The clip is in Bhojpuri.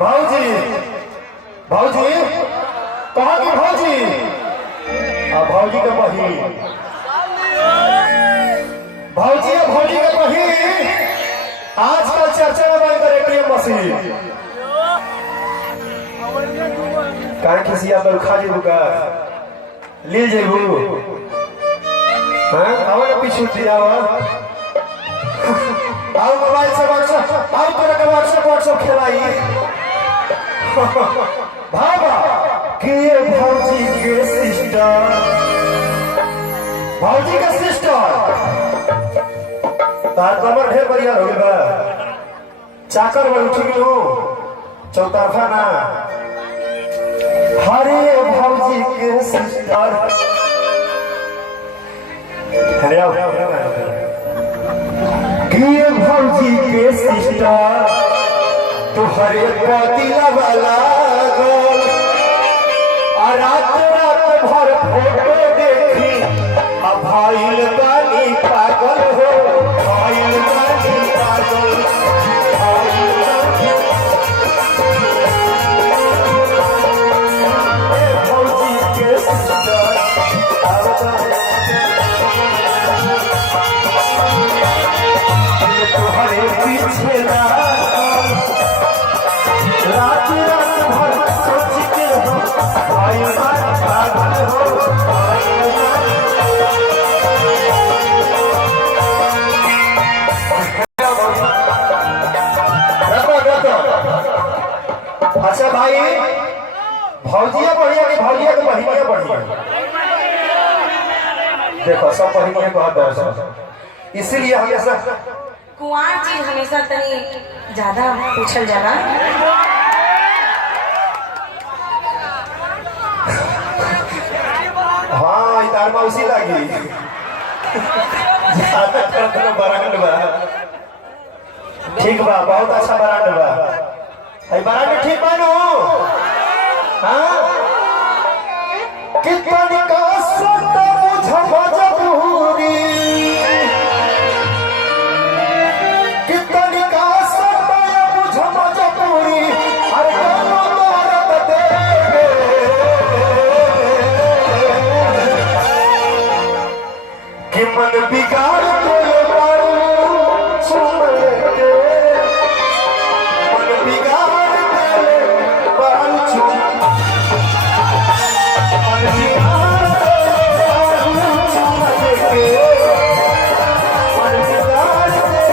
भाऊजी भाऊजी कहाँ की भाऊजी? भाऊजी का बहिन भाऊजी या भाऊजी का बहिन आजकल चर्चा में बन कर एटीएम मशीन काहे किसी आप खा जेबू का ले जेबू हाँ आओ ना पीछे दिया आओ मोबाइल से व्हाट्सएप आओ तेरे का व्हाट्सएप खेलाई भाबा कि ये भाऊजी के सिस्टर भाऊजी का सिस्टर तार कमर ढेर बढ़िया हो गया चाकर में उठ गयो चौतरफा ना हरे भाऊजी के सिस्टर अरे आओ ये भाऊजी के सिस्टर तो हरे पतिला वाला गोल और रात रात भर फोटो देखी अब भाईल बानी पागल हो भाईल बानी पागल भाऊजी के सिस्टर तुम्हारे पीछे रात रात भर सोचते हो भाई पागल हो अच्छा भाई भौजिया बढ़िया कि भौजिया के बहिनिया बढ़िया? देखो सब बहिनिया को इसीलिए हमेशा कुंवार चीज हमेशा तनी ज्यादा पूछल जाला। हाँ इतार मौसी लगी ज्यादा कर बरांड बा ठीक बा बहुत अच्छा बरांड बा है बरांड ठीक बा नो हाँ कितनी का सत्ता मुझे मजबूरी मन बिगाड़ के मन बिगाड़ के